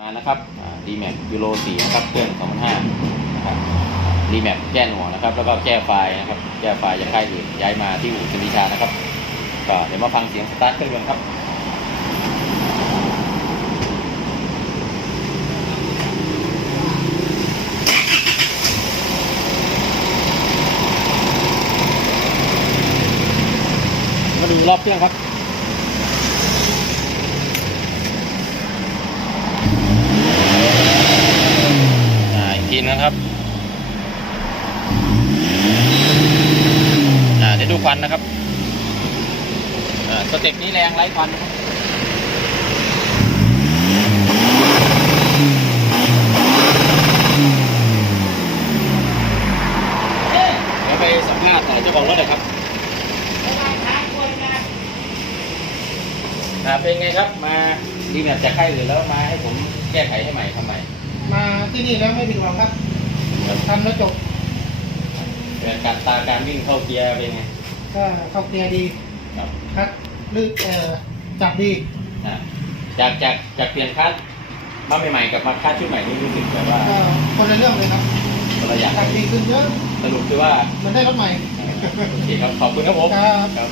มานะครับดีแม็กยูโร4นะครับเครื่อง2005นะครับดีแม็กแก้หน่วงนะครับ แล้วก็แก้ไฟล์นะครับ แก้ไฟล์จากค่ายอื่นย้ายมาที่อู่ชนิชานะครับ ก็เดี๋ยวมาฟังเสียงสตาร์ทเครื่องยนต์ครับมาดูรอบเครื่องครับ อ่าอีก ทีนะครับอ่าเดี๋ยวดูควันนะครับอ่าสเต็ปนี้แรงไร้ควันนะครับเดี๋ยวไปสัมภาษณ์เจ้าของรถเลยครับอ่าเป็นไงครับมาดีแบบจากค่ายอื่นแล้วมาให้ผมแก้ไขให้ใหม่ทำไม ที่นี่แล้วไม่ผิดหวังครับทำแล้วจบเป็นการตาการวิ่งเข้าเกียร์เป็นไงก็เข้าเกียร์ดีครับครับลื่นเอ่อจับดีอ่าจากจากจากเปลี่ยนคัสมาใหม่ๆกับมาคัสชุดใหม่นี่รู้สึกแบบว่าก็คนละเรื่องเลยครับคนละอย่างจับดีขึ้นเยอะสรุปคือว่ามันได้รถใหม่โอเคครับขอบคุณครับผมครับครับ